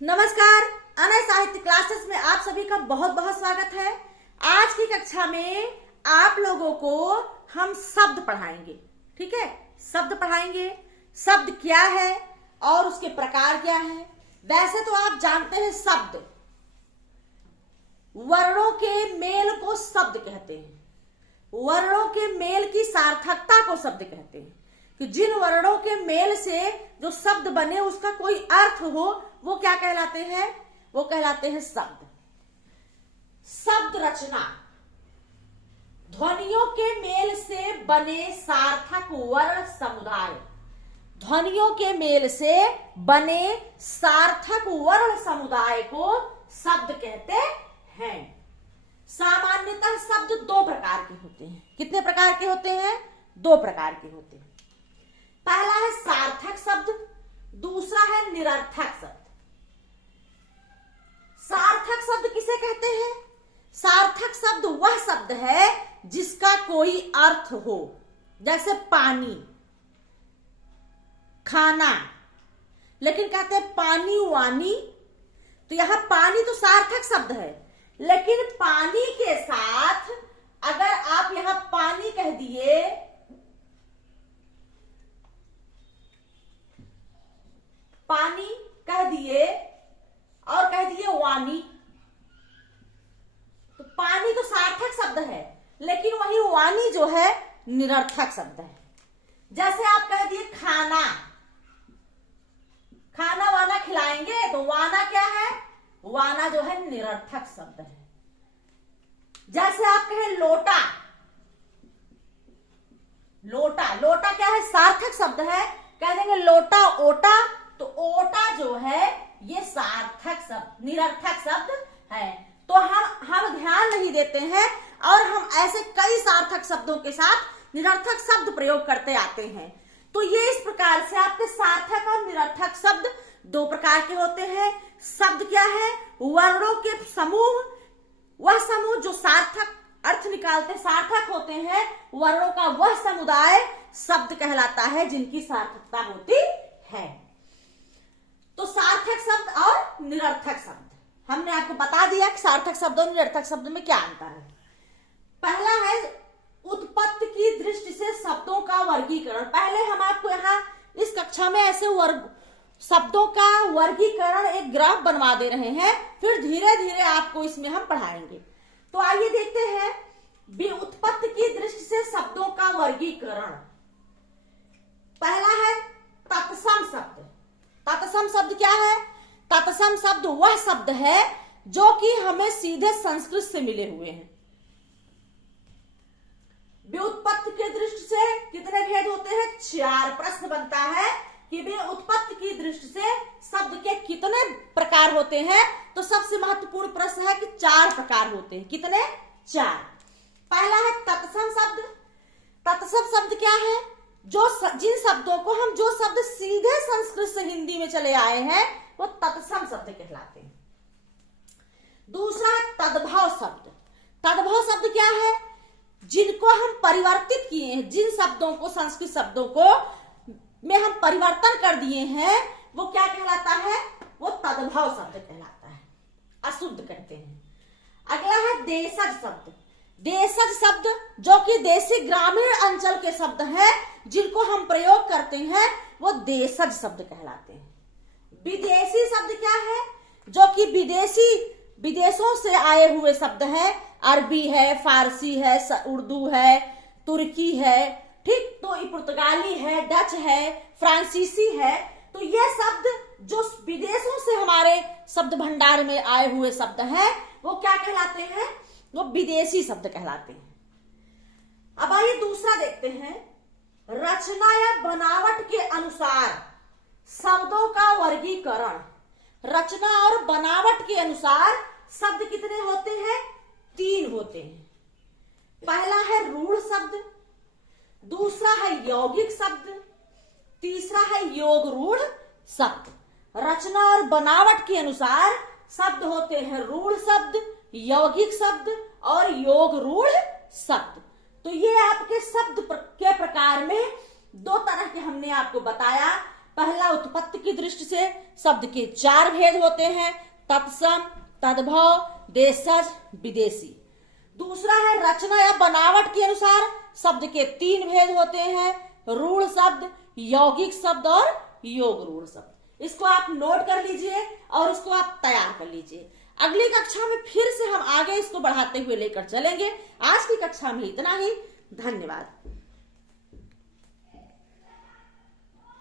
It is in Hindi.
नमस्कार। अनय साहित्य क्लासेस में आप सभी का बहुत बहुत स्वागत है। आज की कक्षा में आप लोगों को हम शब्द पढ़ाएंगे। ठीक है, शब्द पढ़ाएंगे। शब्द क्या है और उसके प्रकार क्या है। वैसे तो आप जानते हैं शब्द वर्णों के मेल को शब्द कहते हैं। वर्णों के मेल की सार्थकता को शब्द कहते हैं कि जिन वर्णों के मेल से जो शब्द बने उसका कोई अर्थ हो, वो क्या कहलाते हैं? वो कहलाते हैं शब्द। शब्द रचना ध्वनियों के मेल से बने सार्थक वर्ण समुदाय। ध्वनियों के मेल से बने सार्थक वर्ण समुदाय को शब्द कहते हैं। सामान्यतः शब्द दो प्रकार के होते हैं। कितने प्रकार के होते हैं? दो प्रकार के होते हैं। पहला है सार्थक शब्द, दूसरा है निरर्थक शब्द। सार्थक शब्द किसे कहते हैं? सार्थक शब्द वह शब्द है जिसका कोई अर्थ हो, जैसे पानी, खाना। लेकिन कहते हैं पानी वानी, तो यहां पानी तो सार्थक शब्द है, लेकिन पानी के साथ अगर आप यहां पानी कह दिए, पानी कह दिए और कह दिए वानी, तो पानी तो सार्थक शब्द है, लेकिन वही वानी जो है निरर्थक शब्द है। जैसे आप कह दिए खाना, खाना वाना खिलाएंगे, तो वाना क्या है? वाना जो है निरर्थक शब्द है। जैसे आप कहें लोटा, लोटा, लोटा क्या है? सार्थक शब्द है। कह देंगे लोटा ओटा, तो ओटा जो है ये सार्थक शब्द, निरर्थक शब्द है। तो हम ध्यान नहीं देते हैं और हम ऐसे कई सार्थक शब्दों के साथ निरर्थक शब्द प्रयोग करते आते हैं। तो ये इस प्रकार से आपके सार्थक और निरर्थक शब्द दो प्रकार के होते हैं। शब्द क्या है? वर्णों के समूह, वह समूह जो सार्थक अर्थ निकालते सार्थक होते हैं। वर्णों का वह समुदाय शब्द कहलाता है जिनकी सार्थकता होती है। तो सार्थक शब्द और निरर्थक शब्द हमने आपको बता दिया कि सार्थक शब्द और निरर्थक शब्द में क्या अंतर है। पहला है उत्पत्ति की दृष्टि से शब्दों का वर्गीकरण। पहले हम आपको यहाँ इस कक्षा में ऐसे शब्दों का वर्गीकरण एक ग्राफ बनवा दे रहे हैं, फिर धीरे धीरे आपको इसमें हम पढ़ाएंगे। तो आइए देखते हैं उत्पत्ति की दृष्टि से शब्दों का वर्गीकरण। पहला है तत्सम शब्द। तत्सम शब्द क्या है? तत्सम शब्द वह शब्द है जो कि हमें सीधे संस्कृत से मिले हुए हैं। व्युत्पत्ति की दृष्टि से कितने भेद होते हैं? 4। प्रश्न बनता है कि व्युत्पत्ति की दृष्टि से शब्द के कितने प्रकार होते हैं? तो सबसे महत्वपूर्ण प्रश्न है कि 4 प्रकार होते हैं। कितने? 4। पहला है तत्सम शब्द। तत्सम शब्द क्या है? जिन शब्दों को हम जो शब्द सीधे संस्कृत से हिंदी में चले आए हैं वो तत्सम शब्द कहलाते हैं। दूसरा है तद्भव शब्द। तद्भव शब्द क्या है? जिनको हम परिवर्तित किए हैं, जिन शब्दों को संस्कृत शब्दों को में हम परिवर्तन कर दिए हैं, वो क्या कहलाता है? वो तद्भव शब्द कहलाता है, अशुद्ध कहते हैं। अगला है देशज शब्द। देशज शब्द जो कि देशी ग्रामीण अंचल के शब्द हैं, जिनको हम प्रयोग करते हैं, वो देशज शब्द कहलाते हैं। विदेशी शब्द क्या है? जो कि विदेशों से आए हुए शब्द हैं। अरबी है, फारसी है, उर्दू है, तुर्की है, ठीक, तो पुर्तगाली है, डच है, फ्रांसीसी है। तो ये शब्द जो विदेशों से हमारे शब्द भंडार में आए हुए शब्द हैं, वो क्या कहलाते हैं? वो विदेशी शब्द कहलाते हैं। अब आइए दूसरा देखते हैं। रचना या बनावट के अनुसार शब्दों का वर्गीकरण। रचना और बनावट के अनुसार शब्द कितने होते हैं? 3 होते हैं। पहला है रूढ़ शब्द, दूसरा है यौगिक शब्द, तीसरा है योग रूढ़ शब्द। रचना और बनावट के अनुसार शब्द होते हैं रूढ़ शब्द, यौगिक शब्द और योग रूढ़ शब्द। तो ये आपके शब्द के प्रकार में 2 तरह के हमने आपको बताया। पहला उत्पत्ति की दृष्टि से शब्द के 4 भेद होते हैं, तत्सम, तद्भव, देशज, विदेशी। दूसरा है रचना या बनावट के अनुसार शब्द के 3 भेद होते हैं, रूढ़ शब्द, यौगिक शब्द और योग रूढ़ शब्द। इसको आप नोट कर लीजिए और इसको आप तैयार कर लीजिए। अगली कक्षा में फिर से हम आगे इसको बढ़ाते हुए लेकर चलेंगे। आज की कक्षा में इतना ही। धन्यवाद।